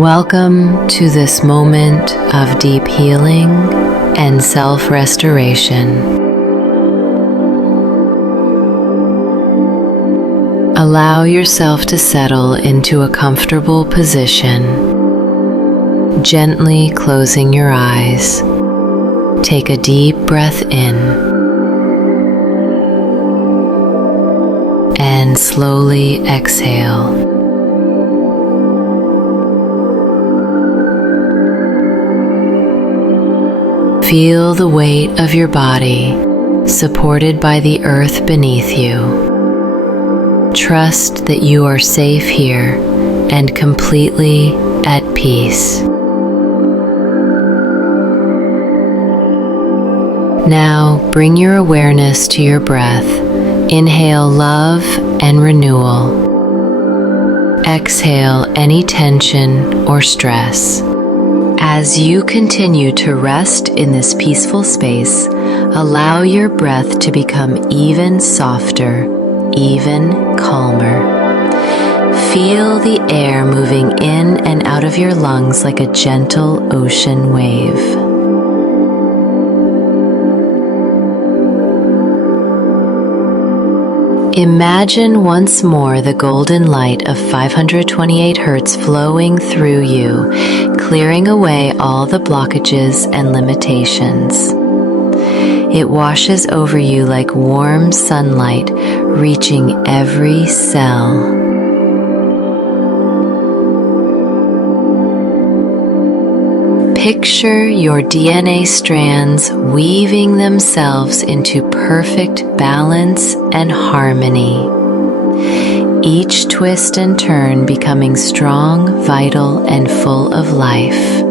Welcome to this moment of deep healing and self-restoration. Allow yourself to settle into a comfortable position, gently closing your eyes. Take a deep breath in and slowly exhale. Feel the weight of your body supported by the earth beneath you. Trust that you are safe here and completely at peace. Now bring your awareness to your breath. Inhale love and renewal. Exhale any tension or stress. As you continue to rest in this peaceful space, allow your breath to become even softer, even calmer. Feel the air moving in and out of your lungs like a gentle ocean wave. Imagine once more the golden light of 528 Hz flowing through you, clearing away all the blockages and limitations. It washes over you like warm sunlight, reaching every cell. Picture your DNA strands weaving themselves into perfect balance and harmony. Each twist and turn becoming strong, vital, and full of life.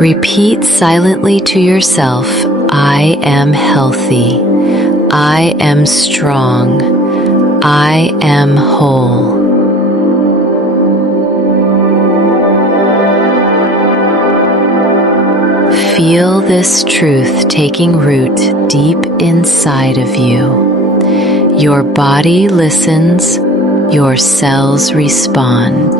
Repeat silently to yourself, I am healthy. I am strong. I am whole. Feel this truth taking root deep inside of you. Your body listens, your cells respond.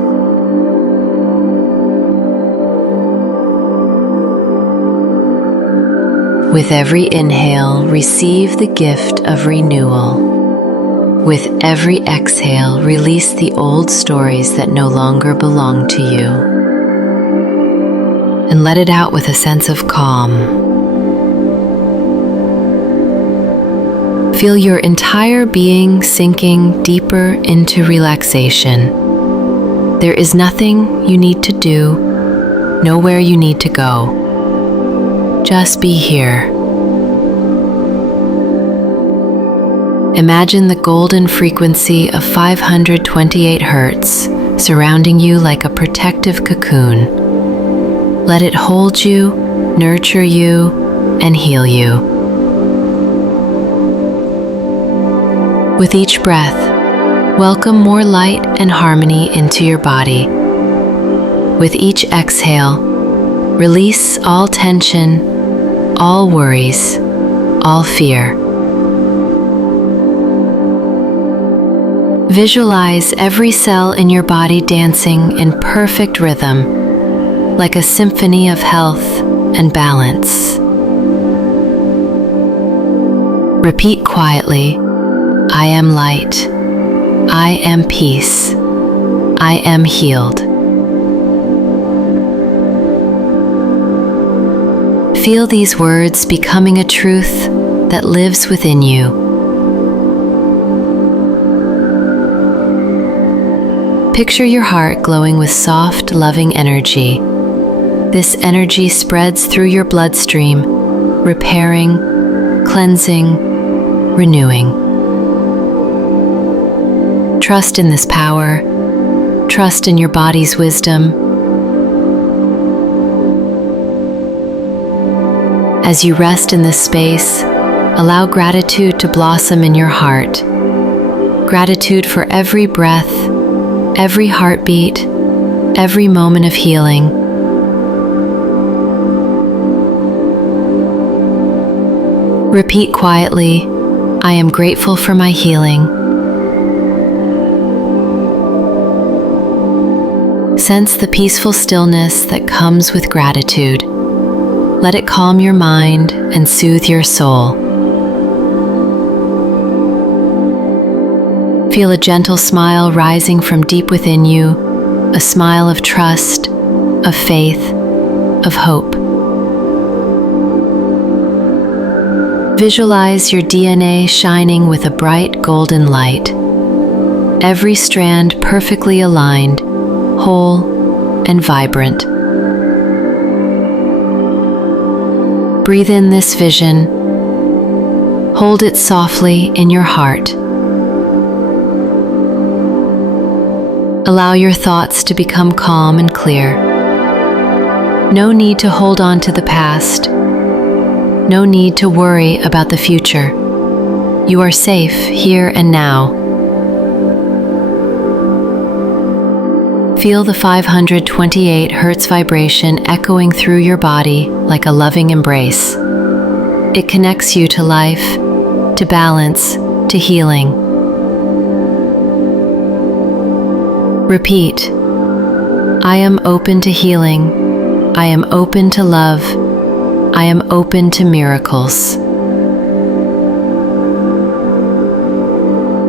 With every inhale, receive the gift of renewal. With every exhale, release the old stories that no longer belong to you. And let it out with a sense of calm. Feel your entire being sinking deeper into relaxation. There is nothing you need to do, nowhere you need to go. Just be here. Imagine the golden frequency of 528 Hz surrounding you like a protective cocoon. Let it hold you, nurture you, and heal you. With each breath, welcome more light and harmony into your body. With each exhale, release all tension, all worries, all fear. Visualize every cell in your body dancing in perfect rhythm, like a symphony of health and balance. Repeat quietly, I am light, I am peace, I am healed. Feel these words becoming a truth that lives within you. Picture your heart glowing with soft, loving energy. This energy spreads through your bloodstream, repairing, cleansing, renewing. Trust in this power. Trust in your body's wisdom. As you rest in this space, allow gratitude to blossom in your heart. Gratitude for every breath, every heartbeat, every moment of healing. Repeat quietly, I am grateful for my healing. Sense the peaceful stillness that comes with gratitude. Let it calm your mind and soothe your soul. Feel a gentle smile rising from deep within you, a smile of trust, of faith, of hope. Visualize your DNA shining with a bright golden light, every strand perfectly aligned, whole and vibrant. Breathe in this vision. Hold it softly in your heart. Allow your thoughts to become calm and clear. No need to hold on to the past. No need to worry about the future. You are safe here and now. Feel the 528 Hz vibration echoing through your body like a loving embrace. It connects you to life, to balance, to healing. Repeat, I am open to healing. I am open to love. I am open to miracles.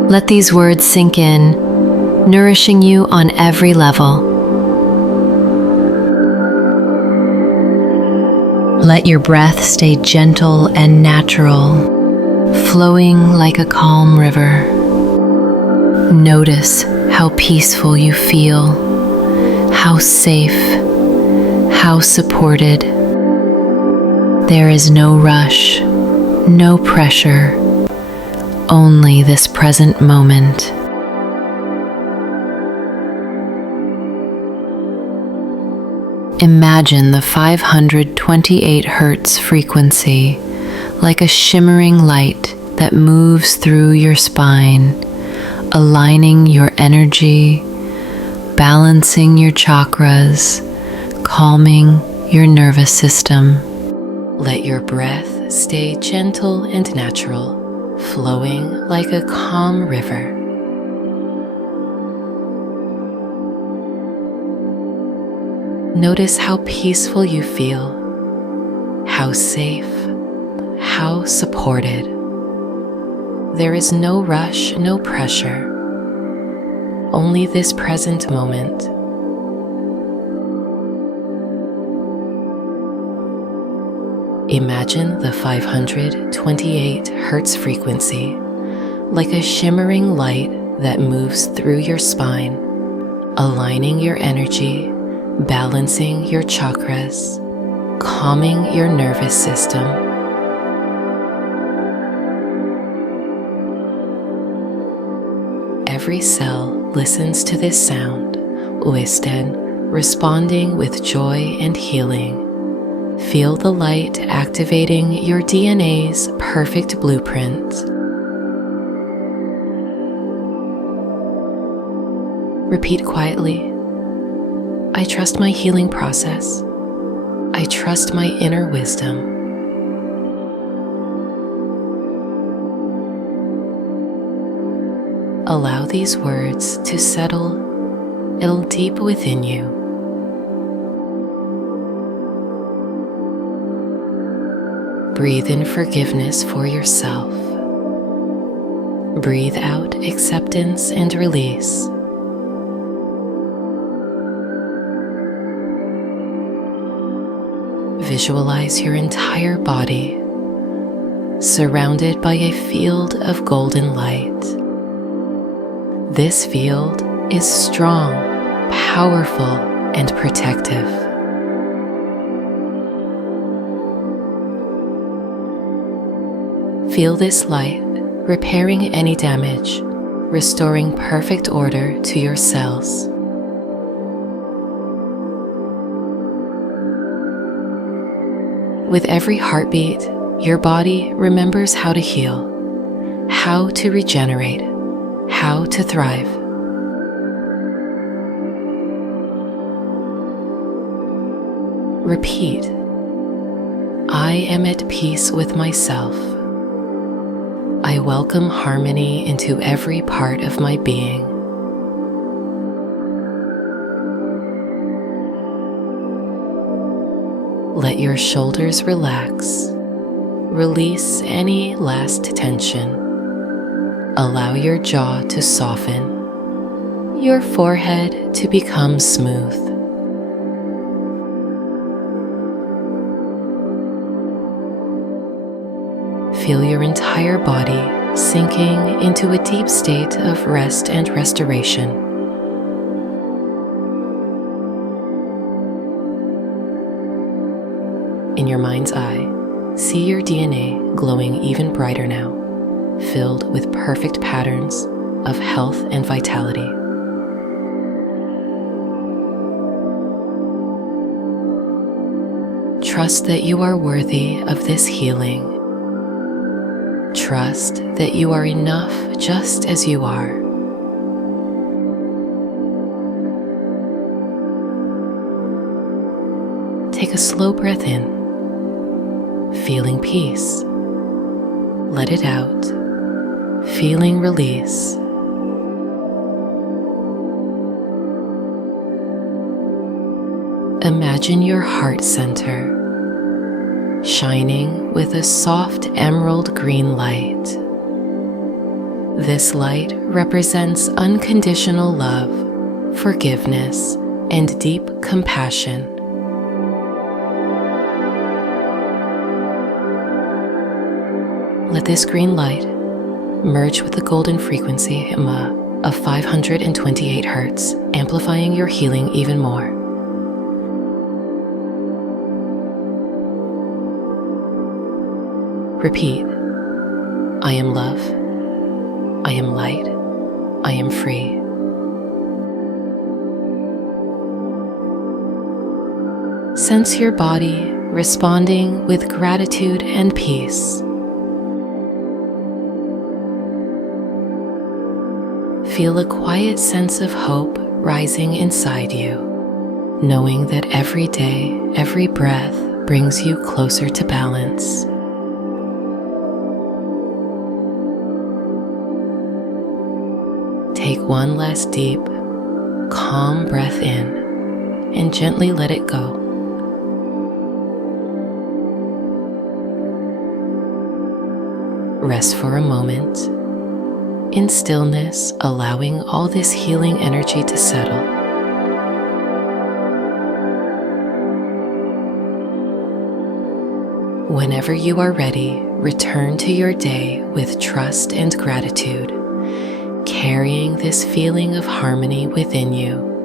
Let these words sink in, nourishing you on every level. Let your breath stay gentle and natural, flowing like a calm river. Notice how peaceful you feel, how safe, how supported. There is no rush, no pressure, only this present moment. Imagine the 528 Hz frequency like a shimmering light that moves through your spine, aligning your energy, balancing your chakras, calming your nervous system. Let your breath stay gentle and natural, flowing like a calm river. Notice how peaceful you feel, how safe, how supported. There is no rush, no pressure, only this present moment. Imagine the 528 Hz frequency like a shimmering light that moves through your spine, aligning your energy, balancing your chakras, calming your nervous system. Every cell listens to this sound, Uesten, responding with joy and healing. Feel the light activating your DNA's perfect blueprint. Repeat quietly, I trust my healing process. I trust my inner wisdom. Allow these words to settle deep within you. Breathe in forgiveness for yourself. Breathe out acceptance and release. Visualize your entire body surrounded by a field of golden light. This field is strong, powerful, and protective. Feel this light repairing any damage, restoring perfect order to your cells. With every heartbeat, your body remembers how to heal, how to regenerate, how to thrive. Repeat, I am at peace with myself. I welcome harmony into every part of my being. Let your shoulders relax. Release any last tension. Allow your jaw to soften, your forehead to become smooth. Feel your entire body sinking into a deep state of rest and restoration. In your mind's eye, see your DNA glowing even brighter now, filled with perfect patterns of health and vitality. Trust that you are worthy of this healing. Trust that you are enough just as you are. Take a slow breath in, feeling peace. Let it out, feeling release. Imagine your heart center shining with a soft emerald green light. This light represents unconditional love, forgiveness, and deep compassion. Let this green light merge with the golden frequency of 528 Hz, amplifying your healing even more. Repeat, I am love, I am light, I am free. Sense your body responding with gratitude and peace. Feel a quiet sense of hope rising inside you, knowing that every day, every breath brings you closer to balance. Take one last deep, calm breath in and gently let it go. Rest for a moment, in stillness, allowing all this healing energy to settle. Whenever you are ready, return to your day with trust and gratitude, carrying this feeling of harmony within you.